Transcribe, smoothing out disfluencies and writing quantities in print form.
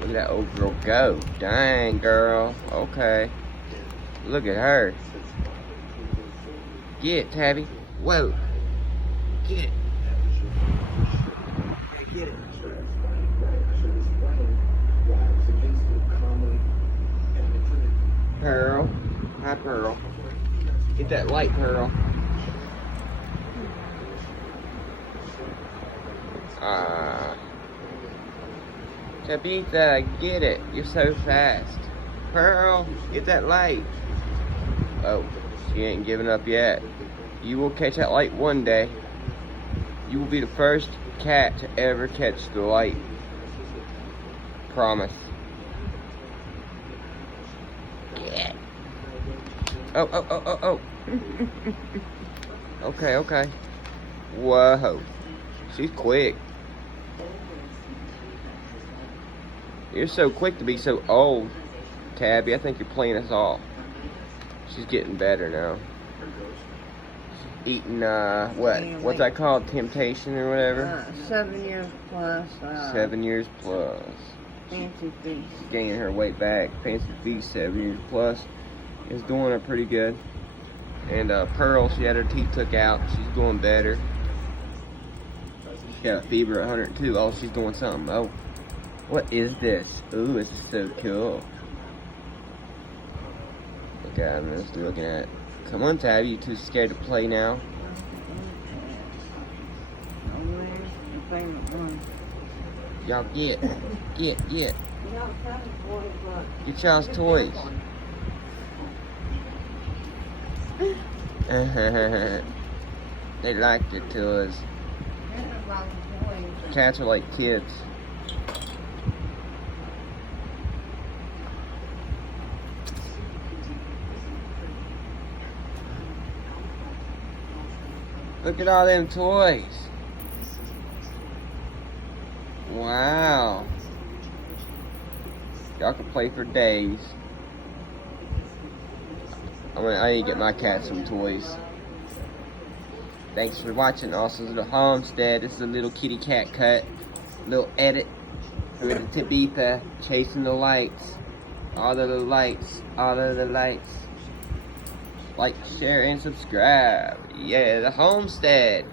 Look at that old girl go. Dang, girl. Okay. Look at her. Get it, Tabby. Whoa. Get it. Get it. Pearl. Hi, Pearl. Get that light, Pearl. Tabitha, get it. You're so fast. Pearl, get that light. Oh, she ain't giving up yet. You will catch that light one day. You will be the first cat to ever catch the light. Promise. Yeah. Oh. Okay. Whoa. She's quick. You're so quick to be so old, Tabby. I think you're playing us off. She's getting better now. Eating, what's that called? Temptation or whatever? 7 years plus. 7 years plus. Fancy feast. Gaining her weight back. Fancy feast, 7 years plus. Is doing her pretty good. And Pearl, she had her teeth took out. She's doing better. She got a fever at 102. Oh, she's doing something. Oh, what is this? Ooh, this is so cool. Look at I'm just looking at it. Come on, Tabby. You too scared to play now? Y'all get. Get y'all's toys. They like their toys. Cats are like kids. Look at all them toys. Wow. Y'all can play for days. I need to get my cat some toys. Thanks for watching. Also, the homestead. This is a little kitty cat cut. Little edit with the Tabitha chasing the lights. All of the lights. Like, share, and subscribe. Yeah, the homestead.